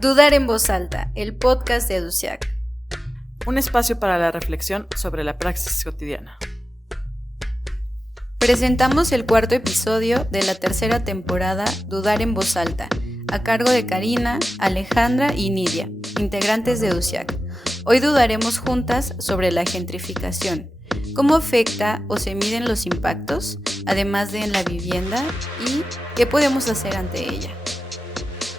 Dudar en voz alta, el podcast de EduSIAC. Un espacio para la reflexión sobre la praxis cotidiana. Presentamos el cuarto episodio de la tercera temporada Dudar en voz alta, a cargo de Karina, Alejandra y Nidia, integrantes de EduSIAC. Hoy dudaremos juntas sobre la gentrificación, cómo afecta o se miden los impactos, además de en la vivienda, y qué podemos hacer ante ella.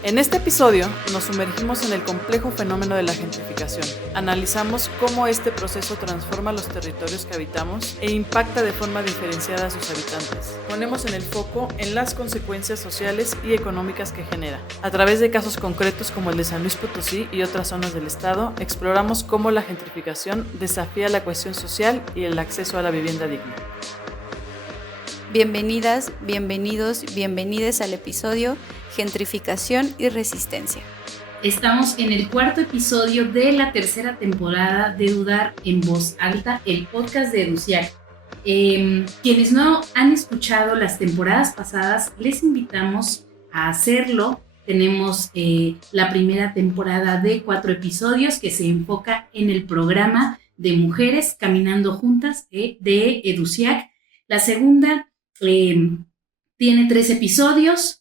En este episodio nos sumergimos en el complejo fenómeno de la gentrificación. Analizamos cómo este proceso transforma los territorios que habitamos e impacta de forma diferenciada a sus habitantes. Ponemos en el foco en las consecuencias sociales y económicas que genera. A través de casos concretos como el de San Luis Potosí y otras zonas del estado, exploramos cómo la gentrificación desafía la cohesión social y el acceso a la vivienda digna. Bienvenidas, bienvenidos, bienvenides al episodio Gentrificación y Resistencia. Estamos en el cuarto episodio de la tercera temporada de Dudar en Voz Alta, el podcast de EduSIAC. Quienes no han escuchado las temporadas pasadas, les invitamos a hacerlo. Tenemos la primera temporada de 4 episodios que se enfoca en el programa de Mujeres Caminando Juntas de EduSIAC. La segunda tiene 3 episodios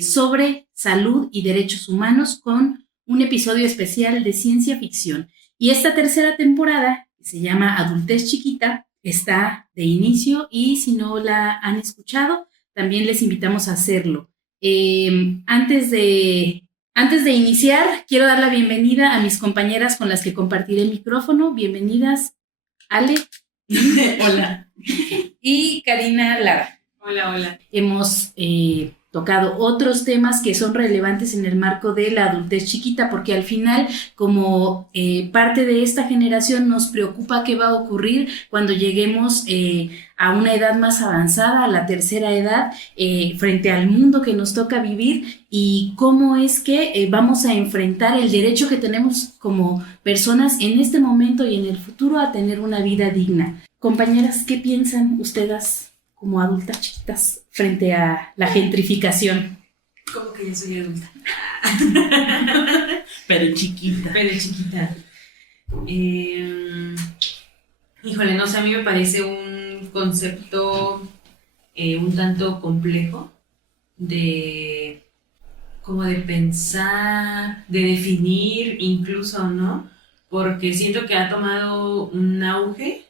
sobre salud y derechos humanos con un episodio especial de ciencia ficción. Y esta tercera temporada, que se llama Adultez Chiquita, está de inicio y si no la han escuchado, también les invitamos a hacerlo. Antes de iniciar, quiero dar la bienvenida a mis compañeras con las que compartiré el micrófono. Bienvenidas, Ale. Hola. Y Karina Lara. Hola, hola. Hemos tocado otros temas que son relevantes en el marco de la adultez chiquita, porque al final, como parte de esta generación, nos preocupa qué va a ocurrir cuando lleguemos a una edad más avanzada, a la tercera edad, frente al mundo que nos toca vivir y cómo es que vamos a enfrentar el derecho que tenemos como personas en este momento y en el futuro a tener una vida digna. Compañeras, ¿qué piensan ustedes como adultas chiquitas frente a la gentrificación? ¿Cómo que yo soy adulta? Pero chiquita. Híjole, no sé, a mí me parece un concepto un tanto complejo de pensar, de definir incluso, ¿no? Porque siento que ha tomado un auge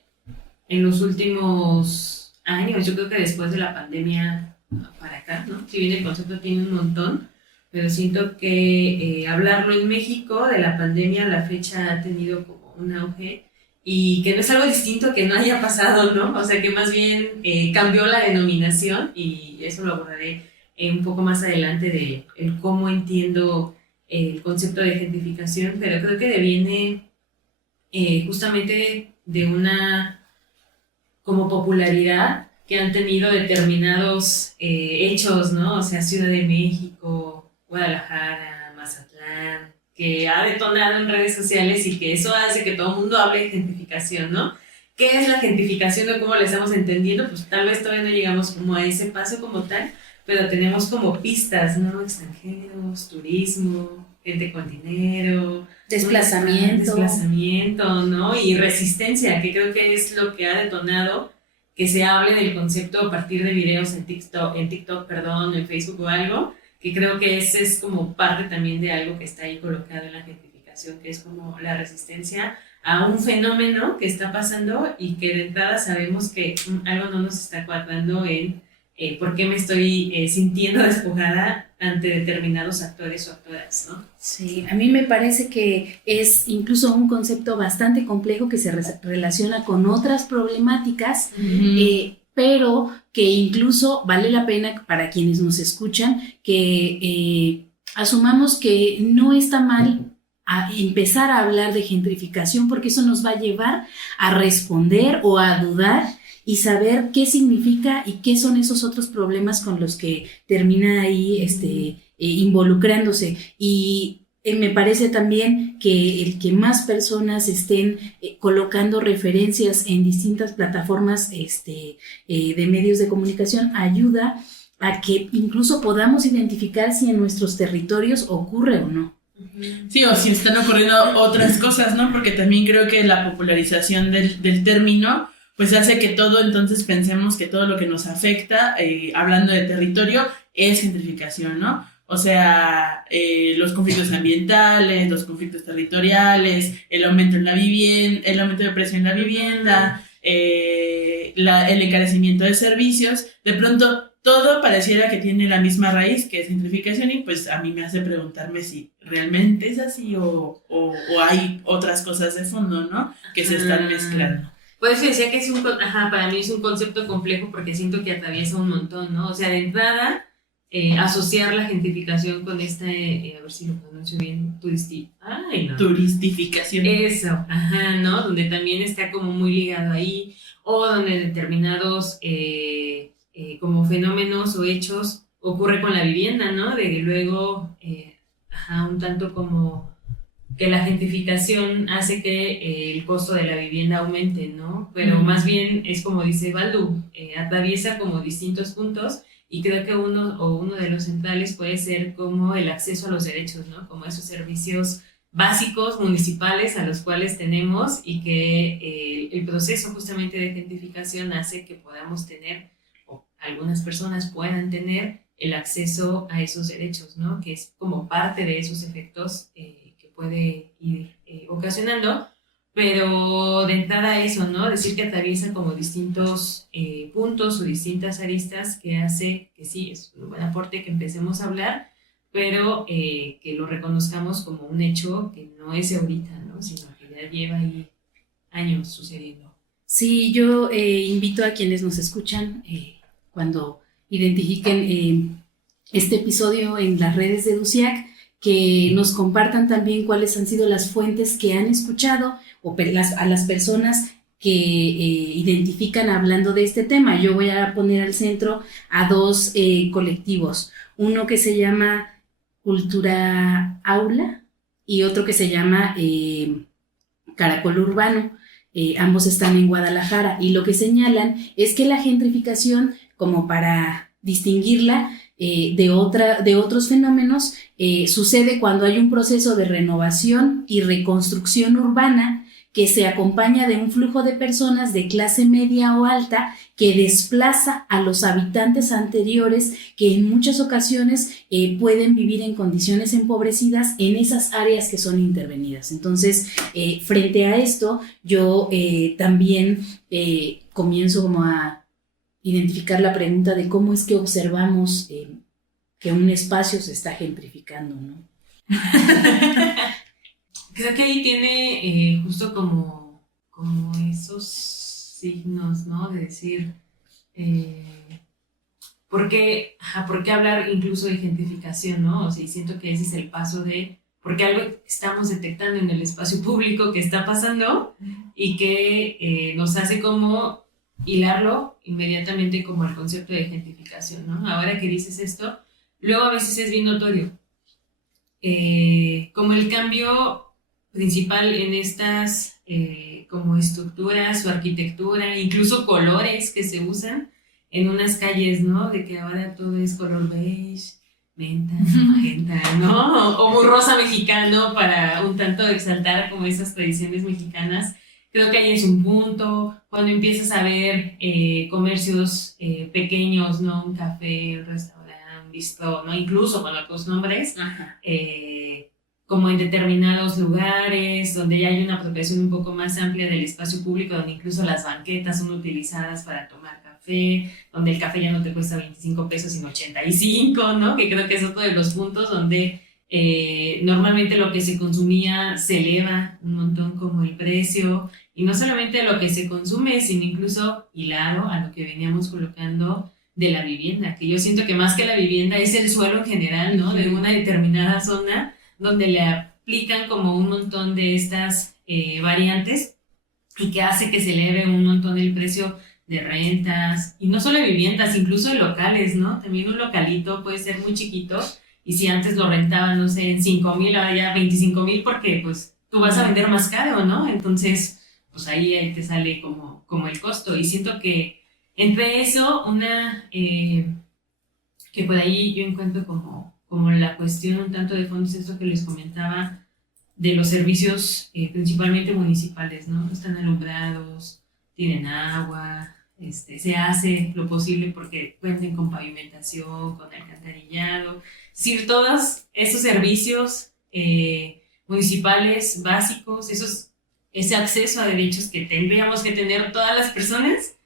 en los últimos años. Yo creo que después de la pandemia para acá, ¿no? Si bien el concepto tiene un montón, pero siento que hablarlo en México de la pandemia a la fecha ha tenido como un auge y que no es algo distinto que no haya pasado, ¿no? O sea, que más bien cambió la denominación y eso lo abordaré un poco más adelante de el cómo entiendo el concepto de gentrificación, pero creo que deviene justamente de una como popularidad que han tenido determinados hechos, ¿no? O sea, Ciudad de México, Guadalajara, Mazatlán, que ha detonado en redes sociales y que eso hace que todo el mundo hable de gentrificación, ¿no? ¿Qué es la gentrificación o cómo la estamos entendiendo? Pues tal vez todavía no llegamos como a ese paso como tal, pero tenemos como pistas, ¿no? Extranjeros, turismo, gente con dinero, desplazamiento, ¿no? Y resistencia, que creo que es lo que ha detonado que se hable del concepto a partir de videos en TikTok, en Facebook o algo, que creo que ese es como parte también de algo que está ahí colocado en la gentrificación, que es como la resistencia a un fenómeno que está pasando y que de entrada sabemos que algo no nos está cuadrando en por qué me estoy sintiendo despojada ante determinados actores o actoras, ¿no? Sí, a mí me parece que es incluso un concepto bastante complejo que se relaciona con otras problemáticas, pero que incluso vale la pena para quienes nos escuchan que asumamos que no está mal a empezar a hablar de gentrificación, porque eso nos va a llevar a responder o a dudar y saber qué significa y qué son esos otros problemas con los que termina ahí involucrándose. Y me parece también que el que más personas estén colocando referencias en distintas plataformas de medios de comunicación ayuda a que incluso podamos identificar si en nuestros territorios ocurre o no. Sí, o si están ocurriendo otras cosas, ¿no? Porque también creo que la popularización del término pues hace que todo, entonces pensemos que todo lo que nos afecta, hablando de territorio, es gentrificación, ¿no? O sea, los conflictos ambientales, los conflictos territoriales, el aumento en la vivienda, el aumento de precio en la vivienda, el encarecimiento de servicios, de pronto todo pareciera que tiene la misma raíz, que es gentrificación, y pues a mí me hace preguntarme si realmente es así o hay otras cosas de fondo, ¿no? Que se están mezclando. Por eso decía que es para mí es un concepto complejo porque siento que atraviesa un montón, ¿no? O sea, de entrada, asociar la gentrificación con esta, a ver si lo pronuncio bien, turistificación. Eso, ¿no? Donde también está como muy ligado ahí, o donde determinados como fenómenos o hechos ocurre con la vivienda, ¿no? De que luego, un tanto como que la gentrificación hace que el costo de la vivienda aumente, ¿no? Pero más bien es como dice Baldu, atraviesa como distintos puntos y creo que uno de los centrales puede ser como el acceso a los derechos, ¿no? Como esos servicios básicos municipales a los cuales tenemos y que el proceso justamente de gentrificación hace que podamos tener, o algunas personas puedan tener el acceso a esos derechos, ¿no? Que es como parte de esos efectos que puede ir ocasionando, pero de entrada eso, ¿no? Decir que atraviesa como distintos puntos o distintas aristas que hace que sí, es un buen aporte que empecemos a hablar, pero que lo reconozcamos como un hecho que no es de ahorita, ¿no? Sino que ya lleva ahí años sucediendo. Sí, yo invito a quienes nos escuchan cuando identifiquen este episodio en las redes de EDUCIAC, que nos compartan también cuáles han sido las fuentes que han escuchado o a las personas que identifican hablando de este tema. Yo voy a poner al centro a dos colectivos, uno que se llama Cultura Aula y otro que se llama Caracol Urbano. Ambos están en Guadalajara y lo que señalan es que la gentrificación, como para distinguirla de otros fenómenos, sucede cuando hay un proceso de renovación y reconstrucción urbana que se acompaña de un flujo de personas de clase media o alta que desplaza a los habitantes anteriores que en muchas ocasiones pueden vivir en condiciones empobrecidas en esas áreas que son intervenidas. Entonces, frente a esto, yo también comienzo como a identificar la pregunta de cómo es que observamos que un espacio se está gentrificando, ¿no? Creo que ahí tiene justo como esos signos, ¿no? De decir, ¿por qué hablar incluso de gentrificación, ¿no? O sea, siento que ese es el paso de, porque algo estamos detectando en el espacio público que está pasando y que nos hace como hilarlo inmediatamente como el concepto de gentrificación, ¿no? Ahora que dices esto, luego a veces es bien notorio. Como el cambio principal en estas como estructuras o arquitectura, incluso colores que se usan en unas calles, ¿no? De que ahora todo es color beige, menta, magenta, ¿no? O muy rosa mexicano para un tanto exaltar como esas tradiciones mexicanas. Creo que ahí es un punto, cuando empiezas a ver comercios pequeños, ¿no? Un café, un restaurante, un bistró, ¿no? Incluso con otros nombres, como en determinados lugares, donde ya hay una apropiación un poco más amplia del espacio público, donde incluso las banquetas son utilizadas para tomar café, donde el café ya no te cuesta 25 pesos, sino 85, ¿no? Que creo que es otro de los puntos donde normalmente lo que se consumía se eleva un montón como el precio, y no solamente lo que se consume, sino incluso hilado a lo que veníamos colocando de la vivienda, que yo siento que más que la vivienda es el suelo en general, ¿no? De una determinada zona, donde le aplican como un montón de estas variantes y que hace que se eleve un montón el precio de rentas, y no solo de viviendas, incluso de locales, ¿no? También un localito puede ser muy chiquito, y si antes lo rentaban, no sé, en 5,000, ahora ya 25,000, porque pues tú vas a vender más caro, ¿no? Entonces, pues ahí te sale como el costo, y siento que entre eso, que por ahí yo encuentro como como la cuestión un tanto de fondo es esto que les comentaba de los servicios principalmente municipales, ¿no? Están alumbrados, tienen agua, se hace lo posible porque cuenten con pavimentación, con alcantarillado. Es decir, todos esos servicios municipales básicos, ese acceso a derechos que tendríamos que tener todas las personas,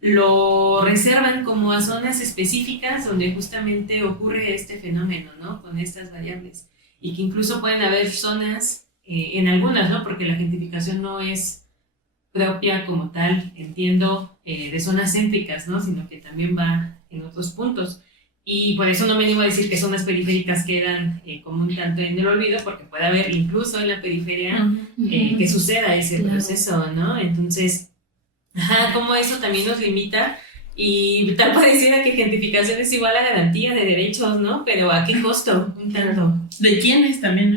lo reservan como a zonas específicas donde justamente ocurre este fenómeno, ¿no? Con estas variables. Y que incluso pueden haber zonas, en algunas, ¿no? Porque la gentrificación no es propia como tal, entiendo, de zonas céntricas, ¿no? Sino que también va en otros puntos. Y por eso no me animo a decir que zonas periféricas quedan como un tanto en el olvido, porque puede haber incluso en la periferia que suceda ese proceso, ¿no? Entonces, como eso también nos limita, y tal pareciera que gentrificación es igual a garantía de derechos, ¿no? Pero ¿a qué costo? Un tanto. ¿De quiénes también?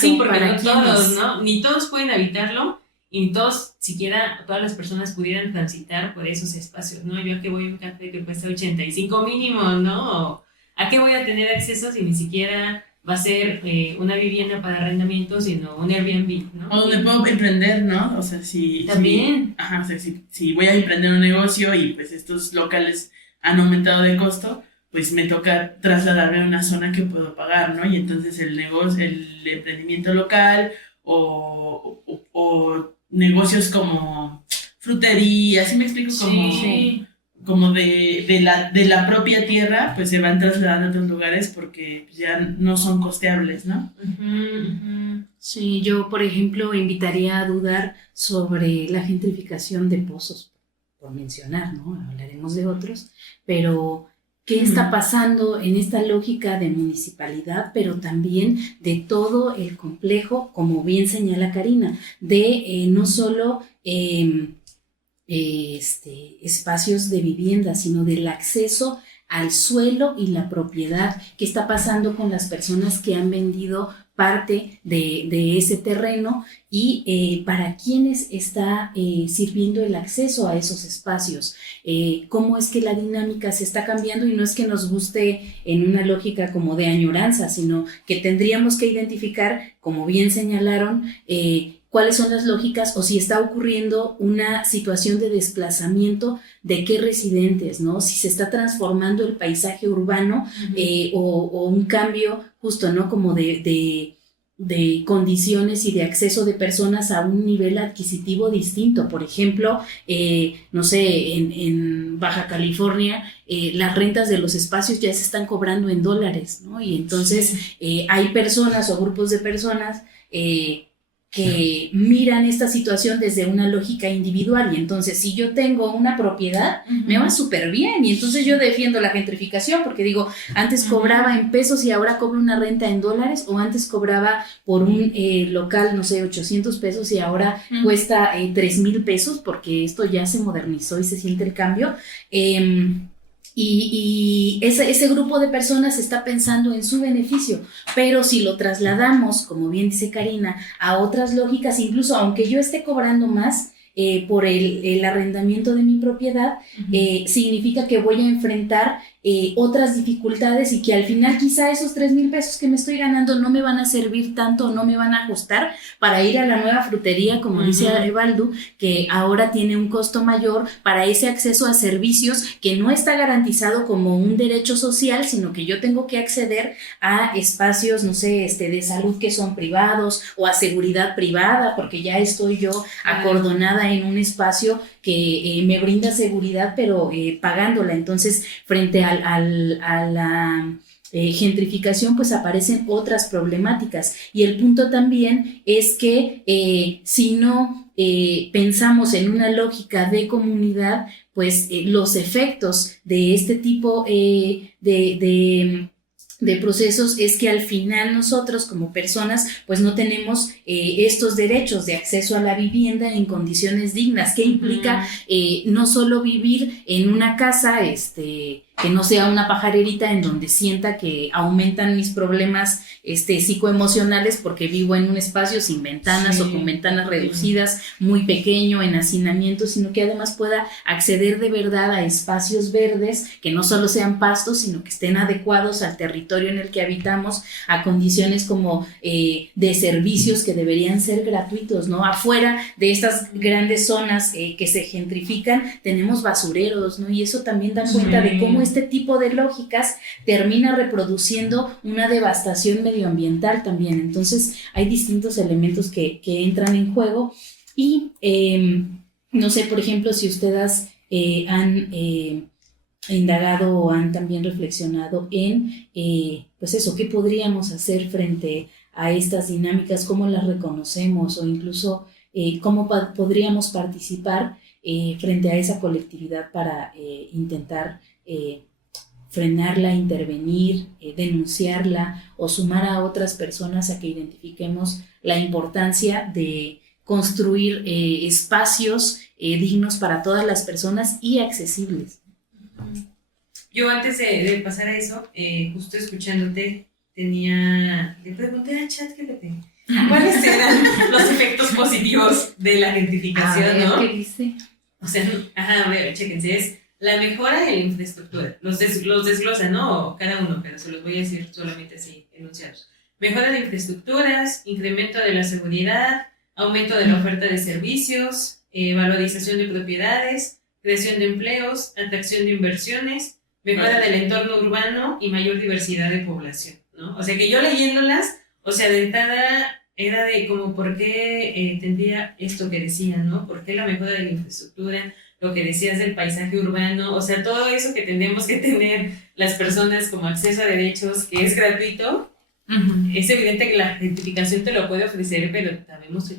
Sí, porque no todos, ¿no? Ni todos pueden habitarlo, y ni todos, siquiera todas las personas pudieran transitar por esos espacios, ¿no? Yo a qué voy a un café que cuesta 85 mínimo, ¿no? ¿O a qué voy a tener acceso si ni siquiera va a ser una vivienda para arrendamiento, sino un Airbnb, ¿no? O donde puedo emprender, ¿no? O sea, también. Si voy a emprender un negocio y pues estos locales han aumentado de costo, pues me toca trasladarme a una zona que puedo pagar, ¿no? Y entonces el emprendimiento local o negocios como frutería, ¿sí me explico? Como de la propia tierra, pues se van trasladando a otros lugares porque ya no son costeables, ¿no? Sí, yo, por ejemplo, invitaría a dudar sobre la gentrificación de pozos, por mencionar, ¿no? Hablaremos de otros, pero ¿qué está pasando en esta lógica de municipalidad, pero también de todo el complejo, como bien señala Karina, de no solo espacios de vivienda, sino del acceso al suelo y la propiedad? ¿Qué está pasando con las personas que han vendido parte de ese terreno y para quiénes está sirviendo el acceso a esos espacios? ¿Cómo es que la dinámica se está cambiando? Y no es que nos guste en una lógica como de añoranza, sino que tendríamos que identificar, como bien señalaron, cuáles son las lógicas o si está ocurriendo una situación de desplazamiento de qué residentes, ¿no? Si se está transformando el paisaje urbano o un cambio justo, ¿no? Como de condiciones y de acceso de personas a un nivel adquisitivo distinto. Por ejemplo, no sé, en Baja California, las rentas de los espacios ya se están cobrando en dólares, ¿no? Y entonces hay personas o grupos de personas que miran esta situación desde una lógica individual, y entonces si yo tengo una propiedad, me va súper bien, y entonces yo defiendo la gentrificación porque digo, antes cobraba en pesos y ahora cobro una renta en dólares, o antes cobraba por un local, no sé, 800 pesos y ahora cuesta 3,000 pesos, porque esto ya se modernizó y se siente el cambio. Y ese grupo de personas está pensando en su beneficio, pero si lo trasladamos, como bien dice Karina, a otras lógicas, incluso aunque yo esté cobrando más por el arrendamiento de mi propiedad, significa que voy a enfrentar otras dificultades, y que al final quizá esos 3,000 pesos que me estoy ganando no me van a servir tanto, no me van a ajustar para ir a la nueva frutería, como dice Evaldu, que ahora tiene un costo mayor para ese acceso a servicios que no está garantizado como un derecho social, sino que yo tengo que acceder a espacios, no sé, de salud que son privados, o a seguridad privada, porque ya estoy yo acordonada en un espacio que me brinda seguridad, pero pagándola. Entonces, frente a la gentrificación, pues aparecen otras problemáticas, y el punto también es que si no pensamos en una lógica de comunidad, pues los efectos de este tipo de procesos es que al final nosotros como personas pues no tenemos estos derechos de acceso a la vivienda en condiciones dignas, que implica no solo vivir en una casa que no sea una pajarerita en donde sienta que aumentan mis problemas psicoemocionales porque vivo en un espacio sin ventanas o con ventanas reducidas, muy pequeño, en hacinamiento, sino que además pueda acceder de verdad a espacios verdes que no solo sean pastos, sino que estén adecuados al territorio en el que habitamos, a condiciones como de servicios que deberían ser gratuitos, ¿no? Afuera de estas grandes zonas que se gentrifican, tenemos basureros, ¿no? Y eso también da cuenta de cómo este tipo de lógicas termina reproduciendo una devastación medioambiental también. Entonces hay distintos elementos que entran en juego y no sé, por ejemplo, si ustedes han indagado o han también reflexionado en pues eso, qué podríamos hacer frente a estas dinámicas, cómo las reconocemos o incluso cómo podríamos participar frente a esa colectividad para intentar frenarla, intervenir, denunciarla o sumar a otras personas a que identifiquemos la importancia de construir espacios dignos para todas las personas y accesibles. Yo antes de pasar a eso, justo escuchándote, le pregunté al ChatGPT cuáles eran los efectos positivos de la gentrificación, ¿no? ¿Qué dice? O sea, a ver, chéquense, es la mejora de la infraestructura. Los desglosa, ¿no? Cada uno, pero se los voy a decir solamente así, enunciados. Mejora de infraestructuras, incremento de la seguridad, aumento de la oferta de servicios, valorización de propiedades, creación de empleos, atracción de inversiones, mejora del entorno urbano y mayor diversidad de población, ¿no? O sea, que yo leyéndolas, o sea, de entrada era de como por qué tendría esto que decían, ¿no? ¿Por qué la mejora de la infraestructura? Lo que decías del paisaje urbano, o sea, todo eso que tendríamos que tener las personas como acceso a derechos, que es gratuito. Es evidente que la gentrificación te lo puede ofrecer, pero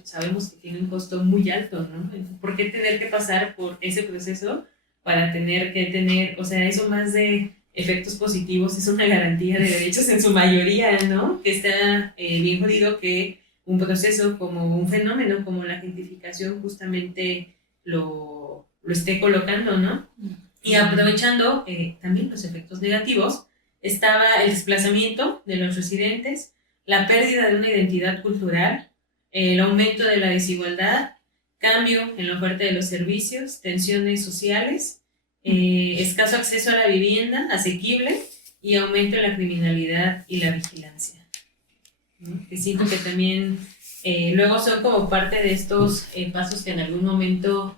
sabemos que tiene un costo muy alto, ¿no? ¿Por qué tener que pasar por ese proceso para tener que tener, o sea, eso más de efectos positivos es una garantía de derechos en su mayoría, ¿no? Que está bien jodido que un proceso como un fenómeno como la gentrificación justamente lo esté colocando, ¿no? Y aprovechando también los efectos negativos, estaba el desplazamiento de los residentes, la pérdida de una identidad cultural, el aumento de la desigualdad, cambio en la oferta de los servicios, tensiones sociales, escaso acceso a la vivienda asequible y aumento en la criminalidad y la vigilancia, ¿no? Que siento que también luego son como parte de estos pasos que en algún momento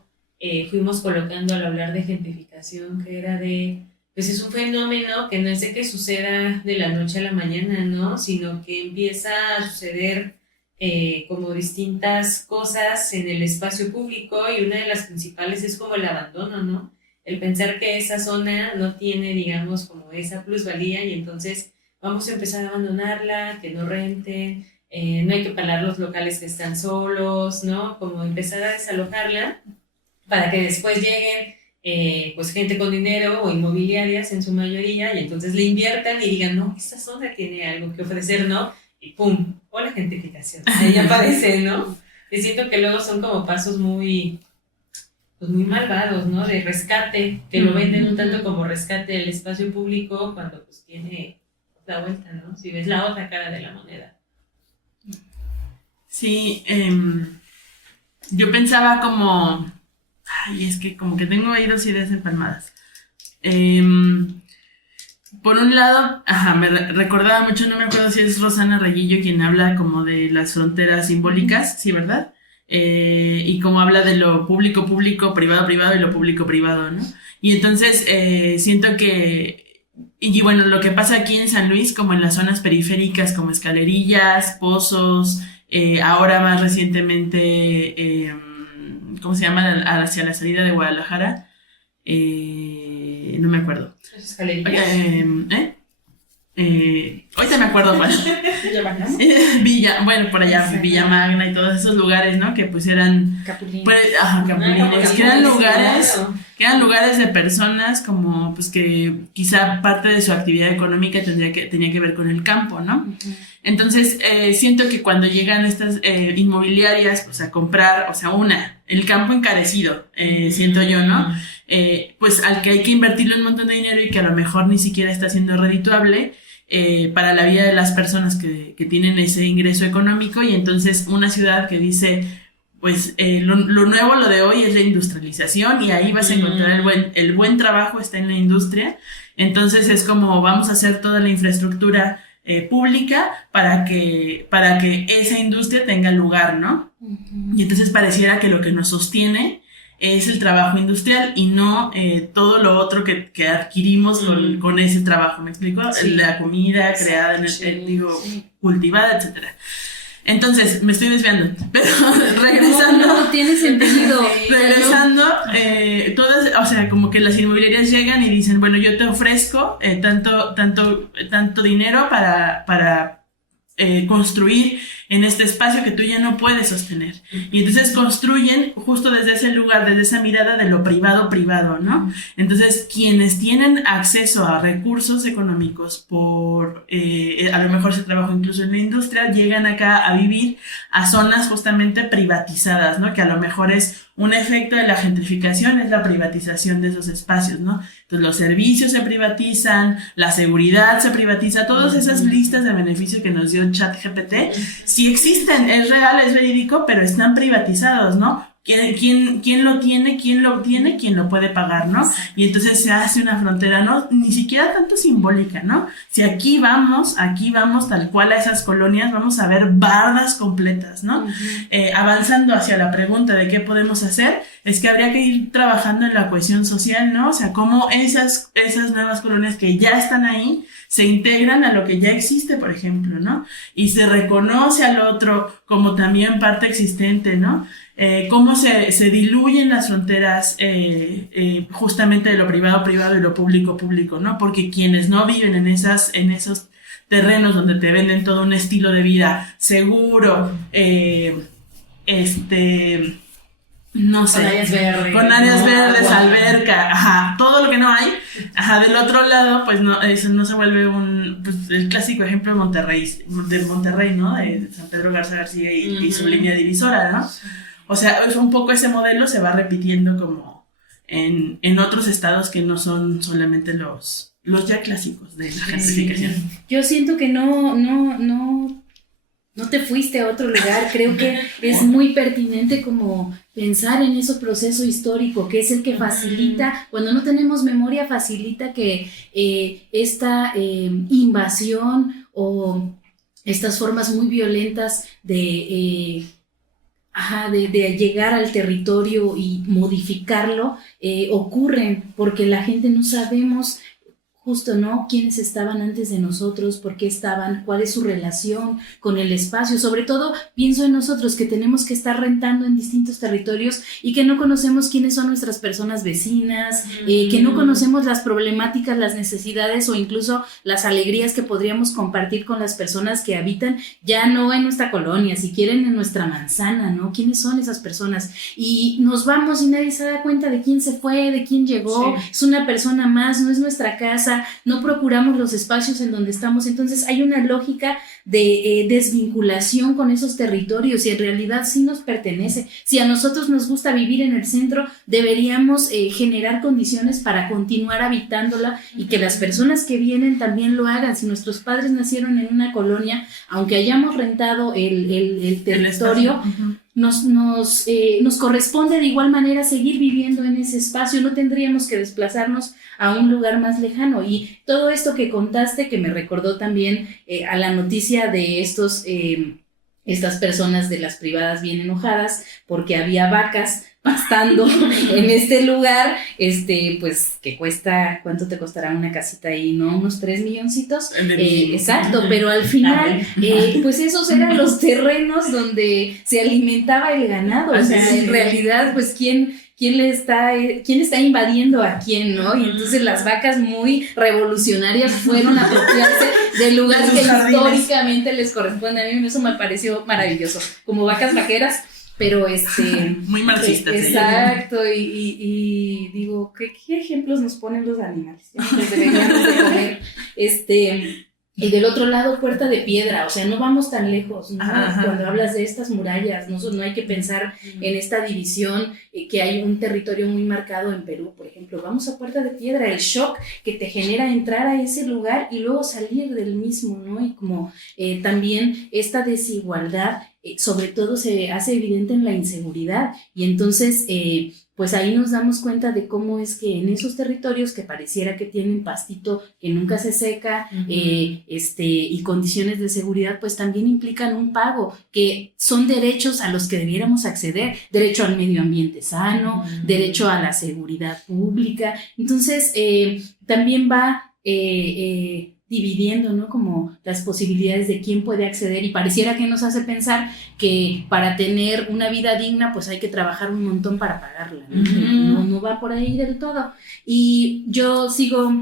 fuimos colocando al hablar de gentrificación, que era de, pues es un fenómeno que no es de que suceda de la noche a la mañana, ¿no? Sino que empieza a suceder como distintas cosas en el espacio público, y una de las principales es como el abandono, ¿no? El pensar que esa zona no tiene, digamos, como esa plusvalía, y entonces vamos a empezar a abandonarla, que no renten, no hay que pagar los locales que están solos, ¿no? Como empezar a desalojarla para que después lleguen pues gente con dinero o inmobiliarias en su mayoría, y entonces le inviertan y digan, no, esta zona tiene algo que ofrecer, ¿no? Y ¡pum! O la gentrificación. Ahí aparece, ¿no? Y siento que luego son como pasos muy malvados, ¿no? De rescate, que lo venden un tanto como rescate del espacio público cuando pues tiene la vuelta, ¿no? Si ves la otra cara de la moneda. Sí, yo pensaba como... Ay, es que como que tengo ahí dos ideas empalmadas. Por un lado, me recordaba mucho, no me acuerdo si es Rosana Reguillo quien habla como de las fronteras simbólicas, ¿sí, verdad? Y como habla de lo público, privado, privado y lo público, privado, ¿no? Y entonces siento que, y bueno, lo que pasa aquí en San Luis, como en las zonas periféricas, como Escalerillas, Pozos, ahora más recientemente... ¿cómo se llama? Hacia la salida de Guadalajara. No me acuerdo. Escalerillas. Ahorita me acuerdo cuál. Bueno, por allá, Villa Magna y todos esos lugares, ¿no? Que pues eran Capulines. Capulines, que eran lugares de personas como pues que quizá parte de su actividad económica tenía que ver con el campo, ¿no? Uh-huh. Entonces, siento que cuando llegan estas inmobiliarias pues a comprar, o sea, el campo encarecido, siento yo, ¿no? Pues al que hay que invertirle un montón de dinero y que a lo mejor ni siquiera está siendo redituable para la vida de las personas que tienen ese ingreso económico, y entonces una ciudad que dice, pues lo nuevo, lo de hoy es la industrialización, y ahí vas a encontrar el buen trabajo está en la industria. Entonces es como vamos a hacer toda la infraestructura pública para que esa industria tenga lugar, ¿no? Uh-huh. Y entonces pareciera que lo que nos sostiene es el trabajo industrial y no todo lo otro que adquirimos con ese trabajo, ¿me explico? Sí. La comida creada cultivada, etcétera. Entonces, me estoy desviando, pero regresando. No, tiene sentido. Regresando, todas, o sea, como que las inmobiliarias llegan y dicen, bueno, yo te ofrezco tanto dinero para construir en este espacio que tú ya no puedes sostener. Y entonces construyen justo desde ese lugar, desde esa mirada de lo privado, ¿no? Entonces, quienes tienen acceso a recursos económicos por, a lo mejor se trabaja incluso en la industria, llegan acá a vivir a zonas justamente privatizadas, ¿no? Que a lo mejor es un efecto de la gentrificación, es la privatización de esos espacios, ¿no? Entonces los servicios se privatizan, la seguridad se privatiza, todas esas listas de beneficios que nos dio ChatGPT, sí existen, es real, es verídico, pero están privatizados, ¿no? ¿Quién lo tiene? ¿Quién lo obtiene? ¿Quién lo puede pagar, no? Y entonces se hace una frontera, no, ni siquiera tanto simbólica, ¿no? Si aquí vamos tal cual a esas colonias, vamos a ver bardas completas, ¿no? Uh-huh. Avanzando hacia la pregunta de qué podemos hacer, es que habría que ir trabajando en la cohesión social, ¿no? O sea, cómo esas nuevas colonias que ya están ahí se integran a lo que ya existe, por ejemplo, ¿no? Y se reconoce al otro como también parte existente, ¿no? Cómo se diluyen las fronteras justamente de lo privado y lo público, ¿no? Porque quienes no viven en esos terrenos donde te venden todo un estilo de vida seguro, no sé, con áreas verdes, alberca, todo lo que no hay, del otro lado, pues no, eso no se vuelve pues el clásico ejemplo de Monterrey, ¿no? De San Pedro Garza García y su línea divisora, ¿no? O sea, es un poco ese modelo se va repitiendo como en otros estados que no son solamente los ya clásicos de la gentrificación. Yo siento que no te fuiste a otro lugar. Creo que es muy pertinente como pensar en ese proceso histórico que es el que facilita, cuando no tenemos memoria, facilita que esta invasión o estas formas muy violentas de llegar al territorio y modificarlo, ocurren porque la gente no sabemos justo, ¿no? Quiénes estaban antes de nosotros, por qué estaban, cuál es su relación con el espacio. Sobre todo, pienso en nosotros que tenemos que estar rentando en distintos territorios y que no conocemos quiénes son nuestras personas vecinas, que no conocemos las problemáticas, las necesidades o incluso las alegrías que podríamos compartir con las personas que habitan ya no en nuestra colonia, si quieren en nuestra manzana, ¿no? ¿Quiénes son esas personas? Y nos vamos y nadie se da cuenta de quién se fue, de quién llegó, es una persona más, no es nuestra casa, no procuramos los espacios en donde estamos. Entonces hay una lógica de desvinculación con esos territorios y en realidad sí nos pertenece. Si a nosotros nos gusta vivir en el centro, deberíamos generar condiciones para continuar habitándola y que las personas que vienen también lo hagan. Si nuestros padres nacieron en una colonia, aunque hayamos rentado el territorio, nos corresponde de igual manera seguir viviendo en ese espacio. No tendríamos que desplazarnos a un lugar más lejano. Y todo esto que contaste, que me recordó también a la noticia de estas personas de las privadas bien enojadas porque había vacas pastando en este lugar, pues que cuesta, ¿cuánto te costará una casita ahí? ¿No? Unos 3 milloncitos. Exacto, pero al final, pues esos eran los terrenos donde se alimentaba el ganado. O sea, en realidad, pues ¿quién quién está invadiendo a quién, ¿no? Y entonces las vacas muy revolucionarias fueron a apropiarse del lugar que históricamente les corresponde. A mí eso me pareció maravilloso, como vacas vaqueras, pero muy marxistas. Exacto, y digo, ¿qué ejemplos nos ponen los animales? Nos deberíamos de comer, y del otro lado, Puerta de Piedra, o sea, no vamos tan lejos, ¿no? Ajá. Cuando hablas de estas murallas, no hay que pensar en esta división, que hay un territorio muy marcado en Perú, por ejemplo. Vamos a Puerta de Piedra, el shock que te genera entrar a ese lugar y luego salir del mismo, ¿no? Y como también esta desigualdad, sobre todo se hace evidente en la inseguridad, y entonces pues ahí nos damos cuenta de cómo es que en esos territorios que pareciera que tienen pastito que nunca se seca, y condiciones de seguridad, pues también implican un pago, que son derechos a los que debiéramos acceder, derecho al medio ambiente sano, derecho a la seguridad pública. Entonces también va dividiendo, ¿no? Como las posibilidades de quién puede acceder, y pareciera que nos hace pensar que para tener una vida digna pues hay que trabajar un montón para pagarla, ¿no? No va por ahí del todo. Y yo sigo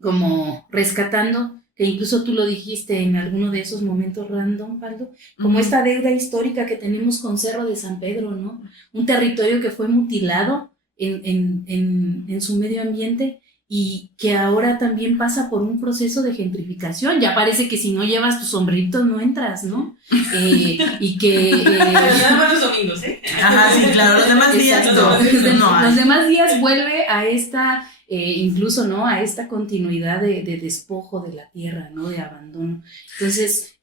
como rescatando, que incluso tú lo dijiste en alguno de esos momentos random, Paldo, como esta deuda histórica que tenemos con Cerro de San Pedro, ¿no? Un territorio que fue mutilado en su medio ambiente, y que ahora también pasa por un proceso de gentrificación. Ya parece que si no llevas tu sombrerito no entras, ¿no? Y que... buenos domingos, ¿eh? Ajá, sí, claro, los demás días no. Los demás días vuelve a esta, incluso, ¿no? A esta continuidad de despojo de la tierra, ¿no? De abandono. Entonces,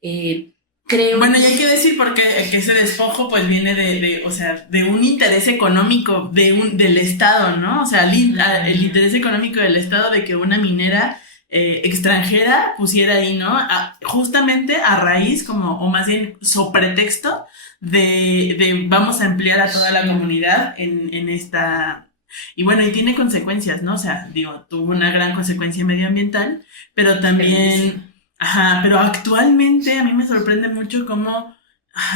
creo... Bueno, y hay que decir porque que ese despojo pues viene de un interés económico del Estado, ¿no? O sea, el interés económico del Estado de que una minera extranjera pusiera ahí, ¿no? Justamente a raíz o más bien sobre pretexto de vamos a emplear a toda la comunidad en esta... Y bueno, y tiene consecuencias, ¿no? O sea, digo, tuvo una gran consecuencia medioambiental, pero también... Ajá, pero actualmente a mí me sorprende mucho cómo,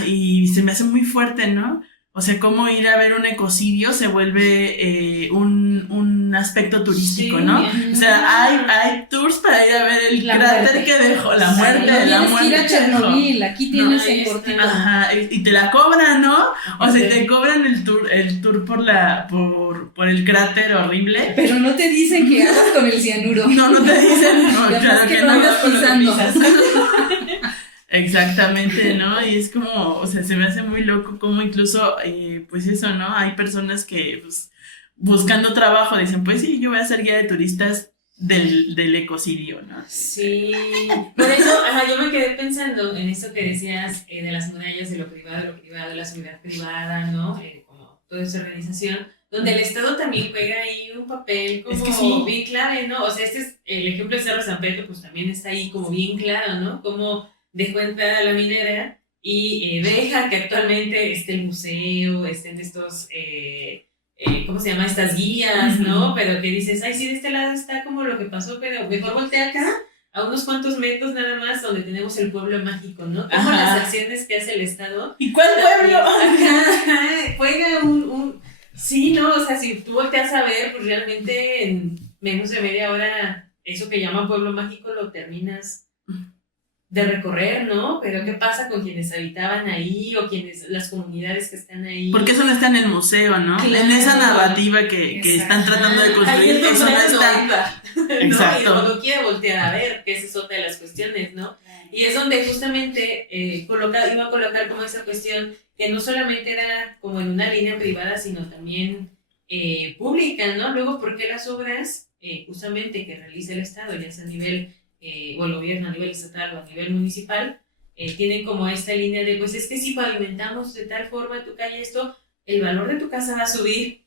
y se me hace muy fuerte, ¿no? O sea, cómo ir a ver un ecocidio se vuelve un aspecto turístico, sí, ¿no? O sea, hay tours para ir a ver el cráter que dejó, la muerte, no la muerte. Tienes que ir a Chernobyl, aquí tienes en cortito. Ajá, y te la cobran, ¿no? O sea, te cobran el tour por el cráter horrible. Pero no te dicen que hagas con el cianuro. No te dicen, no, claro que no hagas pisando. Exactamente, ¿no? Y es como, o sea, se me hace muy loco como incluso, pues eso, ¿no? Hay personas que, pues, buscando trabajo dicen, pues sí, yo voy a ser guía de turistas del ecocidio, ¿no? Sí, por eso, yo me quedé pensando en esto que decías de las murallas de lo privado, de la seguridad privada, ¿no? Como toda esa organización, donde el Estado también juega ahí un papel como sí, bien clave, ¿no? O sea, este es el ejemplo de Cerro San Pedro, pues también está ahí como bien claro, ¿no? Como dejó entrar a la minera y deja que actualmente esté el museo, estén estos, ¿cómo se llama? Estas guías, ¿no? Pero que dices, ay, sí, de este lado está como lo que pasó, pero mejor voltea acá, a unos cuantos metros nada más, donde tenemos el pueblo mágico, ¿no? Como las acciones que hace el Estado. ¿Y cuál pueblo? Juega sí, ¿no? O sea, si tú volteas a ver, pues realmente en menos de media hora, eso que llaman pueblo mágico lo terminas de recorrer, ¿no? Pero ¿qué pasa con quienes habitaban ahí o las comunidades que están ahí? Porque eso no está en el museo, ¿no? Claro. En esa narrativa que están tratando de construir, eso no está. Exacto. ¿No? Y uno quiere voltear a ver, que esa es otra de las cuestiones, ¿no? Y es donde justamente iba a colocar como esa cuestión que no solamente era como en una línea privada, sino también pública, ¿no? Luego, ¿por qué las obras justamente que realiza el Estado, ya sea a nivel o el gobierno a nivel estatal o a nivel municipal, tienen como esta línea de, pues es que si pavimentamos de tal forma tu calle esto, el valor de tu casa va a subir,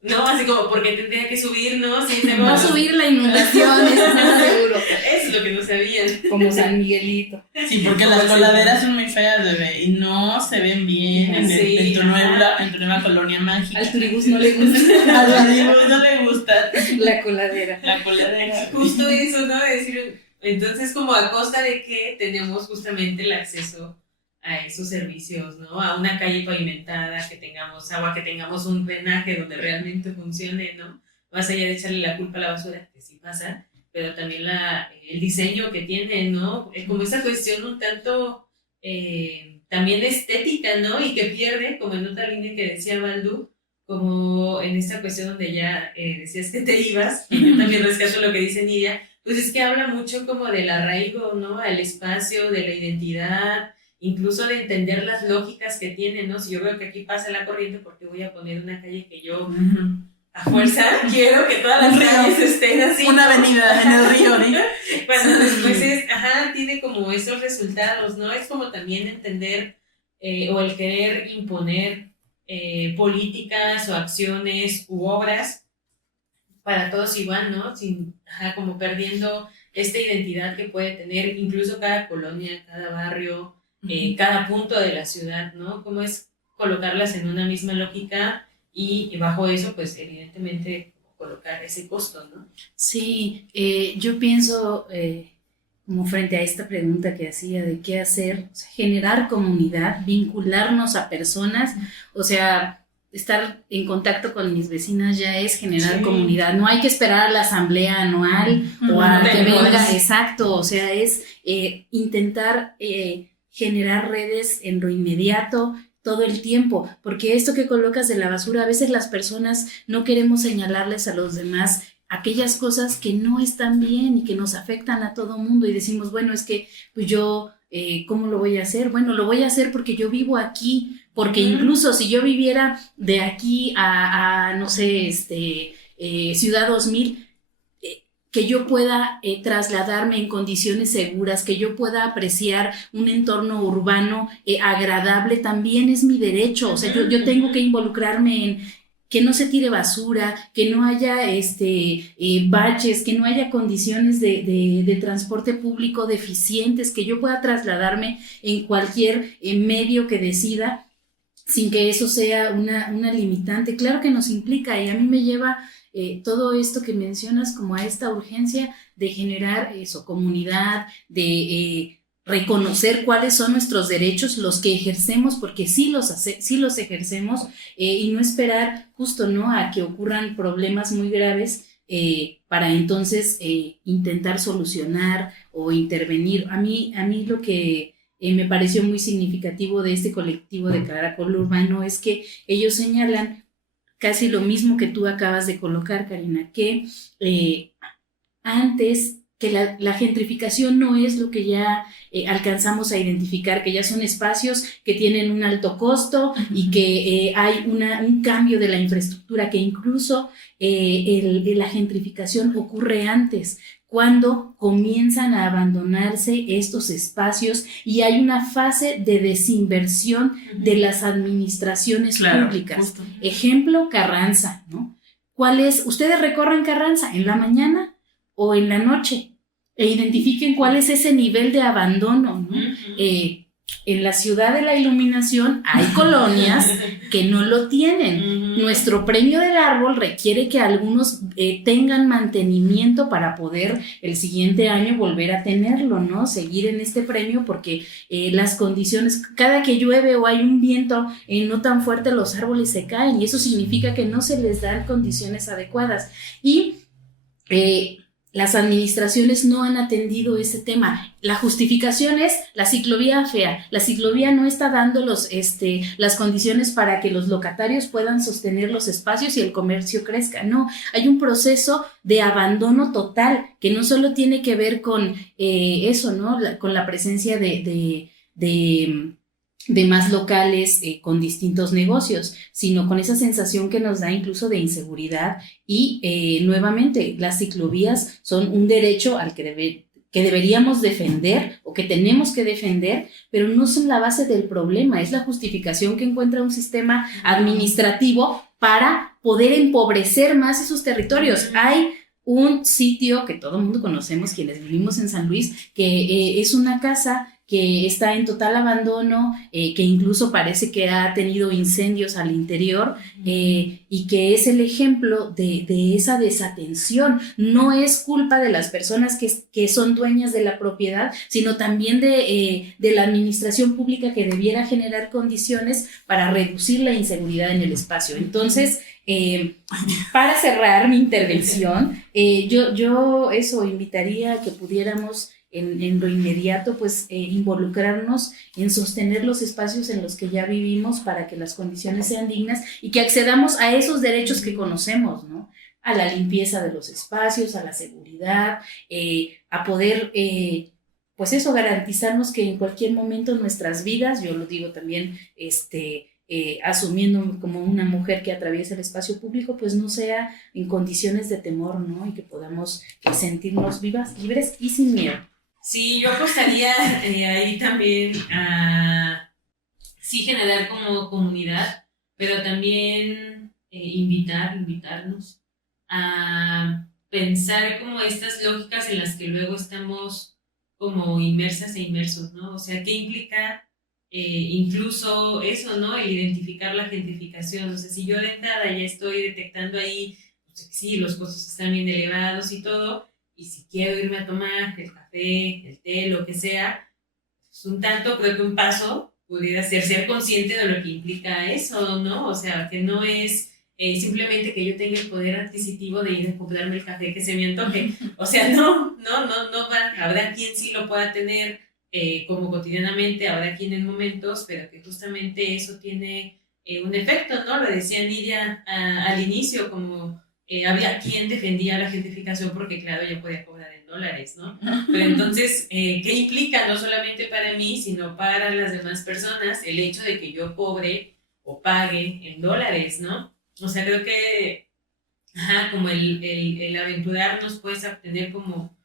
¿no? Así como, ¿por qué tendría que subir, no? Sí, va a subir la inundación, eso está seguro. Es lo que no sabían. Como San Miguelito. Sí, porque las coladeras son muy feas, bebé, y no se ven bien en tu nueva colonia mágica. Al turibús no le gusta. Al turibús no le gusta. La coladera. Justo eso, ¿no? Decir, entonces como a costa de que tenemos justamente el acceso a esos servicios, ¿no? A una calle pavimentada, que tengamos agua, que tengamos un drenaje donde realmente funcione, ¿no? Más allá de echarle la culpa a la basura, que sí pasa, pero también el diseño que tiene, ¿no? Como esa cuestión un tanto también estética, ¿no? Y que pierde, como en otra línea que decía Baldu, como en esta cuestión donde ya decías que te ibas, y yo también rescato lo que dice Nidia, pues es que habla mucho como del arraigo, ¿no? Al espacio, de la identidad, incluso de entender las lógicas que tiene, ¿no? Si yo veo que aquí pasa la corriente, ¿por qué voy a poner una calle que yo a fuerza quiero que todas las calles estén así? Una avenida en el río, ¿no? Cuando después tiene como esos resultados, ¿no? Es como también entender o el querer imponer políticas o acciones u obras para todos igual, ¿no? Como perdiendo esta identidad que puede tener incluso cada colonia, cada barrio, cada punto de la ciudad, ¿no? Cómo es colocarlas en una misma lógica y bajo eso, pues evidentemente colocar ese costo, ¿no? Sí, yo pienso como frente a esta pregunta que hacía de qué hacer, o sea, generar comunidad, vincularnos a personas, o sea, estar en contacto con mis vecinas ya es generar comunidad, no hay que esperar a la asamblea anual o a que venga, exacto, o sea, es intentar generar redes en lo inmediato, todo el tiempo, porque esto que colocas de la basura, a veces las personas no queremos señalarles a los demás aquellas cosas que no están bien y que nos afectan a todo mundo y decimos, bueno, es que pues yo, ¿cómo lo voy a hacer? Bueno, lo voy a hacer porque yo vivo aquí, porque incluso si yo viviera de aquí a no sé, Ciudad 2000, que yo pueda trasladarme en condiciones seguras, que yo pueda apreciar un entorno urbano agradable, también es mi derecho. O sea, yo tengo que involucrarme en que no se tire basura, que no haya baches, que no haya condiciones de transporte público deficientes, que yo pueda trasladarme en cualquier medio que decida sin que eso sea una limitante. Claro que nos implica y a mí me lleva todo esto que mencionas como a esta urgencia de generar eso, comunidad, de reconocer cuáles son nuestros derechos, los que ejercemos, porque sí los ejercemos, y no esperar justo, ¿no?, a que ocurran problemas muy graves para entonces intentar solucionar o intervenir. A mí lo que me pareció muy significativo de este colectivo de Caracol Urbano es que ellos señalan casi lo mismo que tú acabas de colocar, Karina, que antes que la gentrificación no es lo que ya alcanzamos a identificar, que ya son espacios que tienen un alto costo y que hay un cambio de la infraestructura, que incluso la gentrificación ocurre antes, cuando comienzan a abandonarse estos espacios y hay una fase de desinversión de las administraciones públicas. Justo. Ejemplo, Carranza, ¿no? ¿Ustedes recorren Carranza en la mañana o en la noche? E identifiquen cuál es ese nivel de abandono, ¿no? En la ciudad de la iluminación hay colonias que no lo tienen. Nuestro premio del árbol requiere que algunos tengan mantenimiento para poder el siguiente año volver a tenerlo, ¿no? Seguir en este premio porque las condiciones, cada que llueve o hay un viento no tan fuerte, los árboles se caen y eso significa que no se les dan condiciones adecuadas. Y las administraciones no han atendido ese tema. La justificación es la ciclovía fea. La ciclovía no está dando las condiciones para que los locatarios puedan sostener los espacios y el comercio crezca. No, hay un proceso de abandono total que no solo tiene que ver con eso, ¿no? Con la presencia de más locales con distintos negocios, sino con esa sensación que nos da incluso de inseguridad y nuevamente las ciclovías son un derecho al que deberíamos defender o que tenemos que defender, pero no son la base del problema, es la justificación que encuentra un sistema administrativo para poder empobrecer más esos territorios. Hay un sitio que todo el mundo conocemos, quienes vivimos en San Luis, que es una casa que está en total abandono, que incluso parece que ha tenido incendios al interior, y que es el ejemplo de esa desatención. No es culpa de las personas que son dueñas de la propiedad, sino también de la administración pública, que debiera generar condiciones para reducir la inseguridad en el espacio. Entonces, para cerrar mi intervención, yo eso invitaría a que pudiéramos en lo inmediato, pues involucrarnos en sostener los espacios en los que ya vivimos para que las condiciones sean dignas y que accedamos a esos derechos que conocemos, ¿no? A la limpieza de los espacios, a la seguridad, a poder, pues eso, garantizarnos que en cualquier momento nuestras vidas, yo lo digo también, asumiendo como una mujer que atraviesa el espacio público, pues no sea en condiciones de temor, ¿no? Y que podamos sentirnos vivas, libres y sin miedo. Sí, yo apostaría ahí también a sí generar como comunidad, pero también invitarnos a pensar como estas lógicas en las que luego estamos como inmersas e inmersos, ¿no? O sea, ¿qué implica incluso eso, ¿no? El identificar la gentrificación? O sea, si yo de entrada ya estoy detectando ahí, pues, sí, los costos están bien elevados y todo, y si quiero irme a tomar el café, el té, lo que sea, pues un tanto, creo que un paso pudiera ser consciente de lo que implica eso, ¿no? O sea, que no es simplemente que yo tenga el poder adquisitivo de ir a comprarme el café que se me antoje. O sea, no va. Habrá quien sí lo pueda tener como cotidianamente, habrá quien en momentos, pero que justamente eso tiene un efecto, ¿no? Lo decía Nidia al inicio, como había quien defendía la gentrificación porque, claro, yo podía cobrar en dólares, ¿no? Pero entonces, ¿qué implica? No solamente para mí, sino para las demás personas, el hecho de que yo cobre o pague en dólares, ¿no? O sea, creo que, como el aventurarnos, pues, a tener como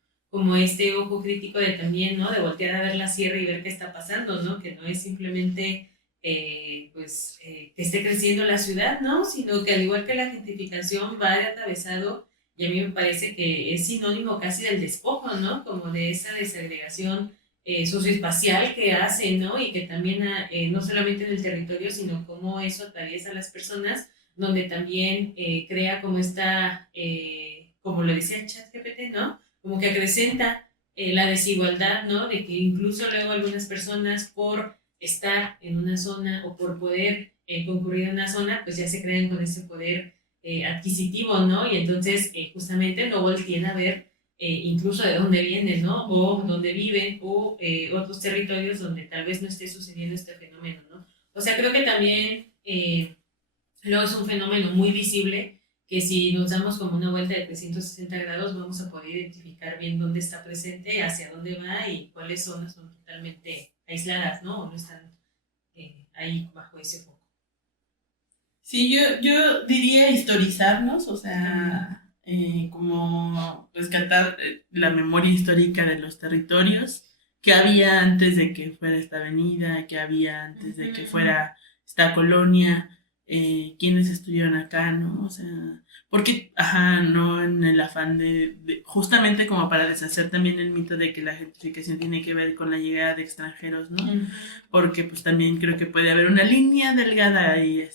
este ojo crítico de también, ¿no? De voltear a ver la sierra y ver qué está pasando, ¿no? Que no es simplemente que esté creciendo la ciudad, ¿no? Sino que al igual que la gentrificación va de atravesado, y a mí me parece que es sinónimo casi del despojo, ¿no? Como de esa desagregación socioespacial que hace, ¿no? Y que también no solamente en el territorio, sino cómo eso atraviesa a las personas, donde también crea como esta, como lo decía ChatGPT, ¿no? Como que acrecenta la desigualdad, ¿no? De que incluso luego algunas personas por estar en una zona o por poder concurrir a una zona, pues ya se creen con ese poder adquisitivo, ¿no? Y entonces justamente no volteen a ver incluso de dónde vienen, ¿no? O dónde viven, o otros territorios donde tal vez no esté sucediendo este fenómeno, ¿no? O sea, creo que también luego es un fenómeno muy visible que si nos damos como una vuelta de 360 grados vamos a poder identificar bien dónde está presente, hacia dónde va y cuáles zonas son totalmente aisladas, ¿no? O no están ahí bajo ese foco. Sí, yo diría historizarnos, o sea, como rescatar la memoria histórica de los territorios que había antes de que fuera esta avenida, que había antes de que fuera esta colonia, quiénes estuvieron acá, ¿no? O sea, porque, no en el afán de justamente como para deshacer también el mito de que la gentrificación tiene que ver con la llegada de extranjeros, ¿no? Uh-huh. Porque pues también creo que puede haber una línea delgada ahí,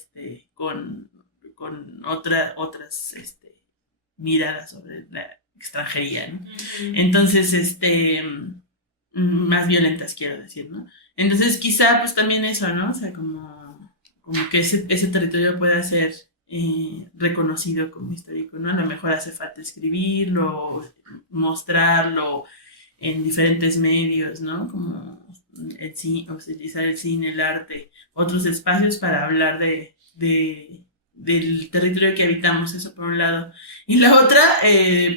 con otras, miradas sobre la extranjería, ¿no? Uh-huh. Entonces, más violentas quiero decir, ¿no? Entonces quizá pues también eso, ¿no? O sea, como que ese territorio pueda ser reconocido como histórico, ¿no? A lo mejor hace falta escribirlo, mostrarlo en diferentes medios, ¿no? Como el cine, utilizar el cine, el arte, otros espacios para hablar del territorio que habitamos, eso por un lado. Y la otra,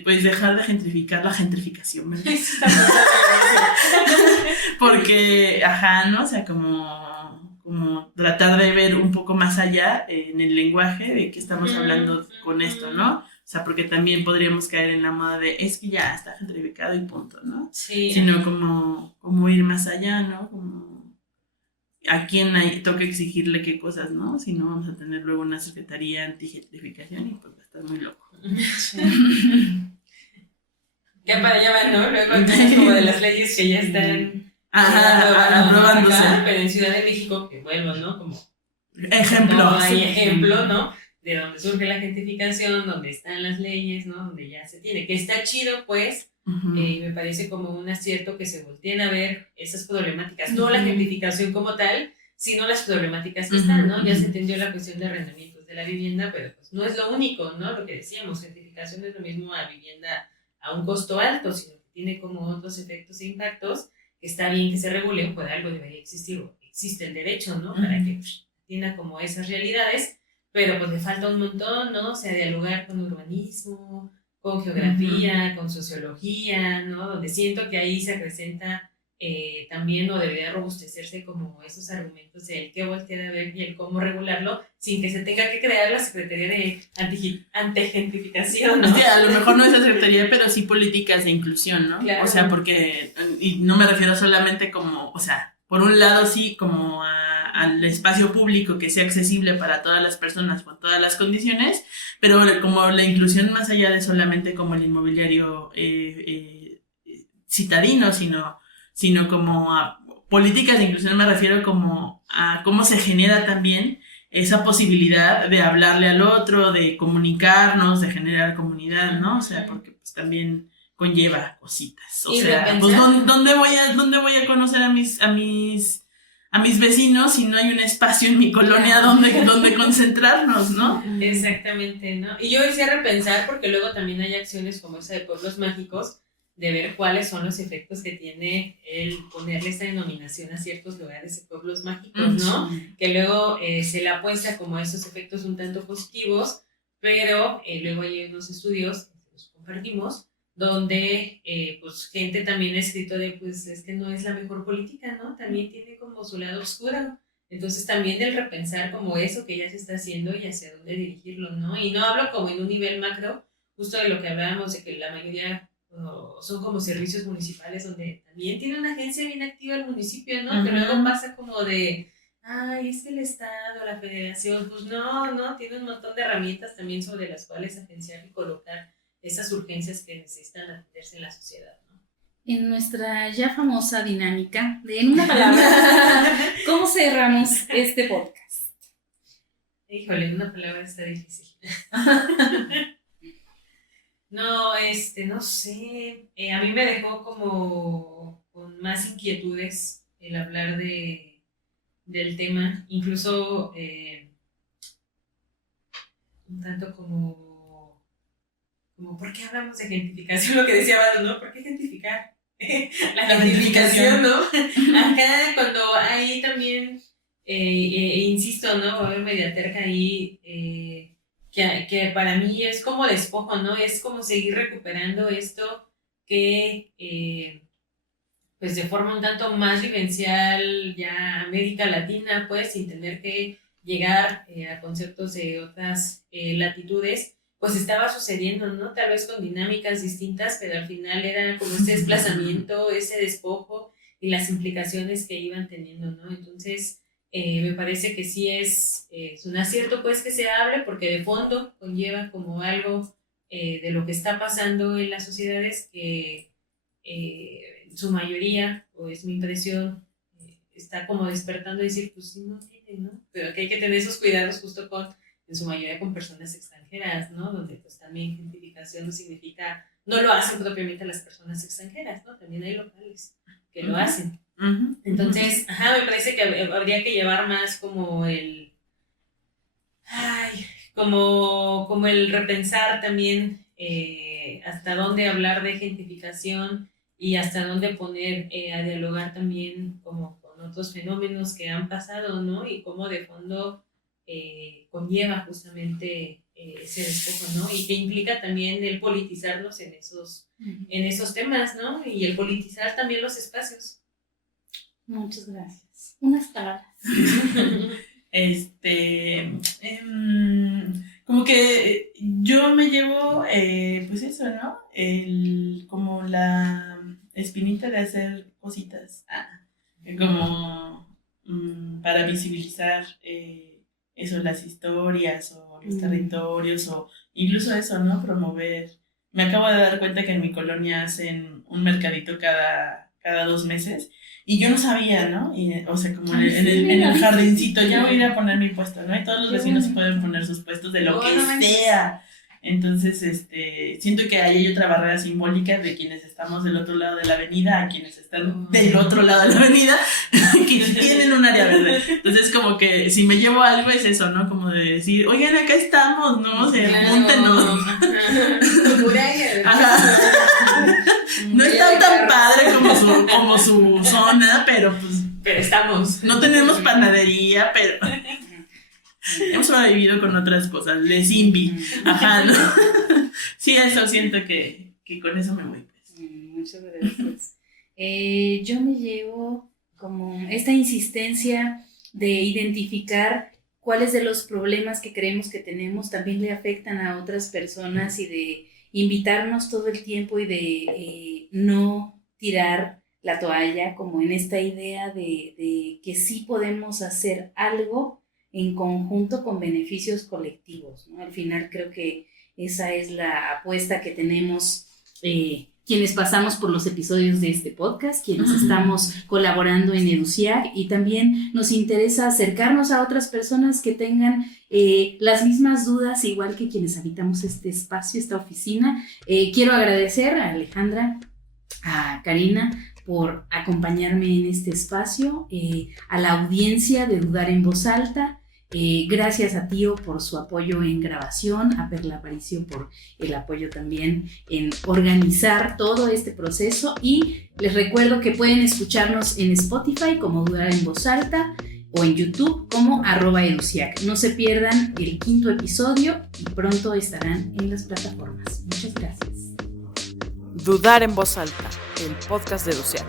pues dejar de gentrificar la gentrificación, ¿verdad? Porque, ¿no? O sea, como tratar de ver un poco más allá en el lenguaje de qué estamos hablando con esto, ¿no? O sea, porque también podríamos caer en la moda de es que ya está gentrificado y punto, ¿no? Sí. Sino como ir más allá, ¿no? Como a quién toca exigirle qué cosas, ¿no? Si no, vamos a tener luego una secretaría anti-gentrificación y pues va a estar muy loco. Sí. Ya para allá van, ¿no? Luego hay cosas como de las leyes que ya están aprobándose. Pero en Ciudad de México, que vuelvo, ¿no? Como ejemplo. No hay ejemplo, ¿no? De donde surge la gentrificación, donde están las leyes, ¿no? Donde ya se tiene. Que está chido, pues, me parece como un acierto que se volteen a ver esas problemáticas. No la gentrificación como tal, sino las problemáticas que están, ¿no? Ya se entendió la cuestión de arrendamientos de la vivienda, pero pues no es lo único, ¿no? Lo que decíamos, gentrificación no es lo mismo a vivienda a un costo alto, sino que tiene como otros efectos e impactos que está bien que se regulen, pues algo debería existir, o existe el derecho, ¿no? Para que atienda como esas realidades, pero pues le falta un montón, ¿no? O sea, dialogar con urbanismo, con geografía, con sociología, ¿no? Donde siento que ahí se acrecenta también, o debería robustecerse como esos argumentos del qué voltear a ver y el cómo regularlo sin que se tenga que crear la Secretaría de Antigentrificación, ¿no? Es que a lo mejor no es la Secretaría, pero sí políticas de inclusión, ¿no? Claro. O sea, porque, y no me refiero solamente como, o sea, por un lado sí, como al espacio público que sea accesible para todas las personas con todas las condiciones, pero como la inclusión más allá de solamente como el inmobiliario citadino, sino como a políticas de inclusión. Me refiero como a cómo se genera también esa posibilidad de hablarle al otro, de comunicarnos, de generar comunidad, ¿no? O sea, porque pues también conlleva cositas. O sea, pues ¿dónde voy a conocer a mis vecinos si no hay un espacio en mi colonia donde concentrarnos, ¿no? Exactamente, ¿no? Y yo hice repensar, porque luego también hay acciones como esa de pueblos mágicos, de ver cuáles son los efectos que tiene el ponerle esta denominación a ciertos lugares de pueblos mágicos, ¿no? Que luego se le apuesta como a esos efectos un tanto positivos, pero luego hay unos estudios que los compartimos, donde pues gente también ha escrito de pues es que no es la mejor política, ¿no? También tiene como su lado oscuro. Entonces también el repensar como eso que ya se está haciendo y hacia dónde dirigirlo, ¿no? Y no hablo como en un nivel macro, justo de lo que hablábamos de que la mayoría son como servicios municipales donde también tiene una agencia bien activa el municipio, ¿no? Que luego pasa como de, ay, es que el Estado, la Federación, pues no, tiene un montón de herramientas también sobre las cuales agenciar y colocar esas urgencias que necesitan atenderse en la sociedad, ¿no? En nuestra ya famosa dinámica de en una palabra, ¿cómo cerramos este podcast? Híjole, en una palabra está difícil. No, no sé, a mí me dejó como con más inquietudes el hablar del tema, incluso un tanto como ¿por qué hablamos de gentrificación? Lo que decía Vado, ¿no? ¿Por qué gentrificar? La gentrificación, ¿no? Acá cuando hay también, insisto, ¿no? Va a haber mediaterca ahí, que para mí es como despojo, ¿no? Es como seguir recuperando esto que, pues de forma un tanto más vivencial, ya América Latina, pues, sin tener que llegar a conceptos de otras latitudes, pues estaba sucediendo, ¿no? Tal vez con dinámicas distintas, pero al final era como ese desplazamiento, ese despojo y las implicaciones que iban teniendo, ¿no? Entonces, me parece que sí es un acierto pues que se hable, porque de fondo conlleva como algo de lo que está pasando en las sociedades que en su mayoría, o es mi impresión, está como despertando y decir, pues sí, no tiene, ¿no? Pero que hay que tener esos cuidados justo con, en su mayoría con personas extranjeras, ¿no? Donde pues también gentrificación no significa, no lo hacen propiamente las personas extranjeras, ¿no? También hay locales que lo hacen. Entonces, me parece que habría que llevar más como como el repensar también hasta dónde hablar de gentrificación y hasta dónde poner a dialogar también como con otros fenómenos que han pasado, ¿no? Y cómo de fondo conlleva justamente ese despojo, ¿no? Y que implica también el politizarnos en esos temas, ¿no? Y el politizar también los espacios. Muchas gracias. Unas palabras. Como que yo me llevo, pues eso, ¿no? Como la espinita de hacer cositas, como para visibilizar eso, las historias o los territorios, o incluso eso, ¿no? Promover me acabo de dar cuenta que en mi colonia hacen un mercadito cada 2 meses y yo no sabía, ¿no? O sea, como en el jardincito, ya voy a ir a poner mi puesto, ¿no? Y todos los vecinos pueden poner sus puestos de lo que sea. Entonces, siento que ahí hay otra barrera simbólica de quienes estamos del otro lado de la avenida a quienes están del otro lado de la avenida, quienes tienen un área verde. Entonces, como que si me llevo algo es eso, ¿no? Como de decir, oigan, acá estamos, ¿no? O sea, júntenos. No está tan padre como su zona, pero pues... Pero estamos. No tenemos panadería, pero... Hemos sobrevivido con otras cosas, de Simbi. Ajá, ¿no? Sí, eso siento que con eso me voy. Pues. Muchas gracias. Yo me llevo como esta insistencia de identificar cuáles de los problemas que creemos que tenemos también le afectan a otras personas y de invitarnos todo el tiempo y de no tirar la toalla, como en esta idea de que sí podemos hacer algo en conjunto con beneficios colectivos, ¿no? Al final creo que esa es la apuesta que tenemos quienes pasamos por los episodios de este podcast, quienes estamos colaborando en EduSIAC, y también nos interesa acercarnos a otras personas que tengan las mismas dudas, igual que quienes habitamos este espacio, esta oficina. Quiero agradecer a Alejandra, a Karina, por acompañarme en este espacio, a la audiencia de Dudar en Voz Alta. Gracias a Tío por su apoyo en grabación, a Perla Aparicio por el apoyo también en organizar todo este proceso, y les recuerdo que pueden escucharnos en Spotify como Dudar en Voz Alta o en YouTube como @edusiac. No se pierdan el 5º episodio y pronto estarán en las plataformas. Muchas gracias. Dudar en Voz Alta, el podcast de EduSIAC.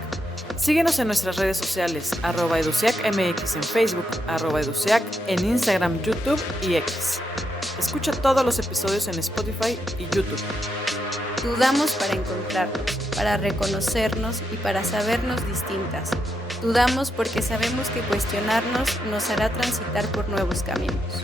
Síguenos en nuestras redes sociales, @EduSIACMX en Facebook, @EduSIAC en Instagram, YouTube y X. Escucha todos los episodios en Spotify y YouTube. Dudamos para encontrarnos, para reconocernos y para sabernos distintas. Dudamos porque sabemos que cuestionarnos nos hará transitar por nuevos caminos.